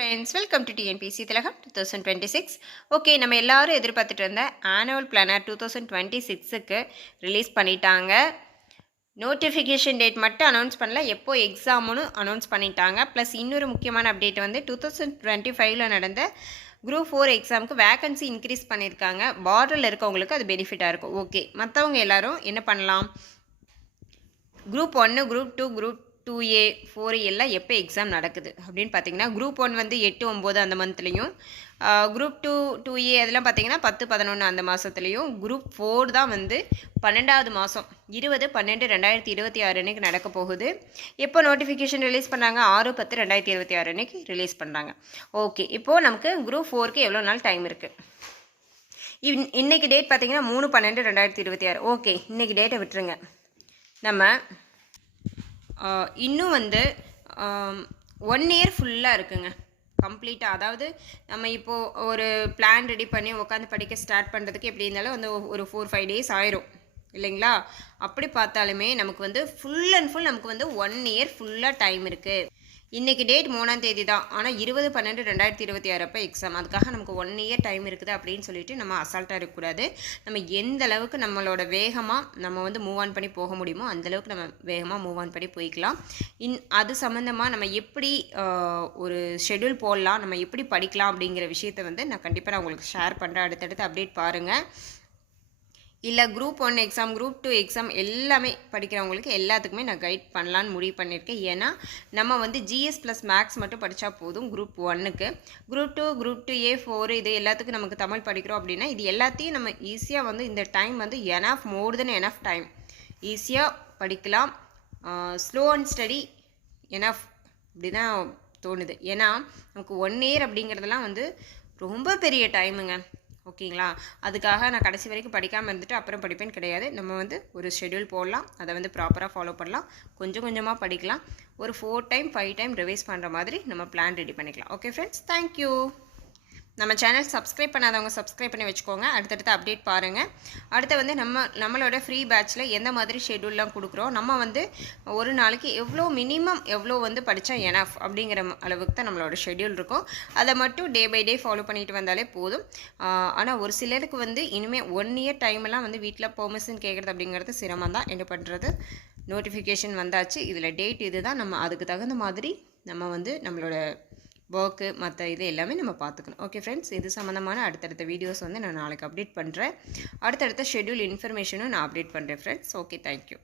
Friends, welcome to TNPSC திலகம் 2026. Okay, நம்ம எல்லாரும் எதிர்பார்த்துட்டு இருந்த ஆனுவல் பிளானர் 2026க்கு ரிலீஸ் பண்ணிட்டாங்க. நோட்டிஃபிகேஷன் டேட் மட்டும் அனௌன்ஸ் பண்ணல, எப்போ எக்ஸாம்னு அனௌன்ஸ் பண்ணிட்டாங்க. ப்ளஸ் இன்னொரு முக்கியமான அப்டேட் வந்து 2025ல் நடந்த குரூப் 4 எக்ஸாமுக்கு வேகன்சி இன்க்ரீஸ் பண்ணியிருக்காங்க. பார்டரில் இருக்கவங்களுக்கு அது பெனிஃபிட்டாக இருக்கும். ஓகே, மற்றவங்க எல்லாரும் என்ன பண்ணலாம்? குரூப் 1, குரூப் 2, குரூப் 2A 4 எல்லாம் எப்போ எக்ஸாம் நடக்குது அப்படின்னு பார்த்தீங்கன்னா, குரூப் 1 வந்து 8, 9 அந்த மந்த்லேயும், குரூப் 2, 2A அதெல்லாம் பார்த்தீங்கன்னா 10, 11 அந்த மாதத்துலேயும், குரூப் 4 தான் வந்து 12வது மாதம் 20/12/2026 அன்றைக்கி நடக்க போகுது. எப்போ நோட்டிஃபிகேஷன் ரிலீஸ் பண்ணாங்க? 6/10/2026 அன்றைக்கி ரிலீஸ் பண்ணுறாங்க. ஓகே, இப்போது நமக்கு குரூப் 4க்கு எவ்வளோ நாள் டைம் இருக்குது? இன்றைக்கி டேட் பார்த்தீங்கன்னா 3/12/2026. ஓகே, இன்றைக்கி டேட்டை விட்டுருங்க. நம்ம இன்னும் வந்து 1 இயர் ஃபுல்லாக இருக்குங்க கம்ப்ளீட்டாக. அதாவது நம்ம இப்போது ஒரு பிளான் ரெடி பண்ணி உட்காந்து படிக்க ஸ்டார்ட் பண்ணுறதுக்கு எப்படி இருந்தாலும் வந்து ஒரு 4-5 டேஸ் ஆயிரும் இல்லைங்களா? அப்படி பார்த்தாலுமே நமக்கு வந்து ஃபுல் அண்ட் ஃபுல் நமக்கு வந்து 1 இயர் ஃபுல்லாக டைம் இருக்குது. இன்றைக்கி டேட் 3ஆம் தேதி தான், ஆனால் 20/12/2026 அப்போ எக்ஸாம். அதுக்காக நமக்கு 1 இயர் டைம் இருக்குது அப்படின்னு சொல்லிட்டு நம்ம அசால்ட்டாக இருக்கக்கூடாது. நம்ம எந்த அளவுக்கு நம்மளோட வேகமாக நம்ம வந்து மூவ் ஆன் பண்ணி போக முடியுமோ அந்தளவுக்கு நம்ம வேகமாக மூவ் ஆன் பண்ணி போய்க்கலாம். அது சம்மந்தமாக நம்ம எப்படி ஒரு ஷெட்யூல் போடலாம், நம்ம எப்படி படிக்கலாம் அப்படிங்கிற விஷயத்தை வந்து நான் கண்டிப்பாக நான் உங்களுக்கு ஷேர் பண்ணுறேன். அடுத்தடுத்து அப்டேட் பாருங்கள். இல்லை குரூப் 1 எக்ஸாம், குரூப் 2 எக்ஸாம் எல்லாமே படிக்கிறவங்களுக்கு எல்லாத்துக்குமே நான் கைட் பண்ணலான்னு முடிவு பண்ணியிருக்கேன். ஏன்னா நம்ம வந்து ஜிஎஸ் ப்ளஸ் மேக்ஸ் மட்டும் படித்தா போதும் குரூப் 1க்கு. குரூப் 2, குரூப் 2A 4 இது எல்லாத்துக்கும் நமக்கு தமிழ் படிக்கிறோம் அப்படின்னா இது எல்லாத்தையும் நம்ம ஈஸியாக வந்து இந்த டைம் வந்து மோர் தென் எனஃப் டைம் ஈஸியாக படிக்கலாம். ஸ்லோ அண்ட் ஸ்டடி எனஃப் அப்படி தான் தோணுது. ஏன்னா நமக்கு 1 இயர் அப்படிங்கிறதெல்லாம் வந்து ரொம்ப பெரிய டைமுங்க. ஓகேங்களா? அதுக்காக நான் கடைசி வரைக்கும் படிக்காமல் இருந்துட்டு அப்புறம் படிப்பேன்னு கிடையாது. நம்ம வந்து ஒரு ஷெட்யூல் போடலாம், அதை வந்து ப்ராப்பராக ஃபாலோ பண்ணலாம், கொஞ்சம் கொஞ்சமாக படிக்கலாம். ஒரு 4 டைம் 5 டைம் ரிவைஸ் பண்ணுற மாதிரி நம்ம பிளான் ரெடி பண்ணிக்கலாம். Okay friends, thank you. நம்ம சேனல் சப்ஸ்கிரைப் பண்ணாதவங்க சப்ஸ்கிரைப் பண்ணி வச்சுக்கோங்க. அடுத்தடுத்து அப்டேட் பாருங்கள். அடுத்து வந்து நம்மளோட ஃப்ரீ பேட்சில் எந்த மாதிரி ஷெட்யூல்லாம் கொடுக்குறோம், நம்ம வந்து ஒரு நாளைக்கு மினிமம் எவ்வளோ வந்து படித்தா எனஃப் அப்படிங்கிற அளவுக்கு தான் நம்மளோட ஷெட்யூல் இருக்கும். அதை மட்டும் டே பை டே ஃபாலோ பண்ணிட்டு வந்தாலே போதும். ஆனால் ஒரு சிலருக்கு வந்து இனிமேல் 1 இயர் டைமெல்லாம் வந்து வீட்டில் பெர்மிஷன் கேட்குறது அப்படிங்கிறது சிரமம் தான். என்ன பண்ணுறது? நோட்டிஃபிகேஷன் வந்தாச்சு, இதில் டேட் இது தான். நம்ம அதுக்கு தகுந்த மாதிரி நம்ம வந்து நம்மளோட ஒர்க்கு மற்ற இது எல்லாமே நம்ம பார்த்துக்கணும். ஓகே ஃப்ரெண்ட்ஸ், இது சம்மந்தமான அடுத்தடுத்த வீடியோஸ் வந்து நான் நாளைக்கு அப்டேட் பண்ணுறேன். அடுத்தடுத்த ஷெட்யூல் இன்ஃபர்மேஷனும் நான் அப்டேட் பண்ணுறேன் ஃப்ரெண்ட்ஸ். Okay, thank you.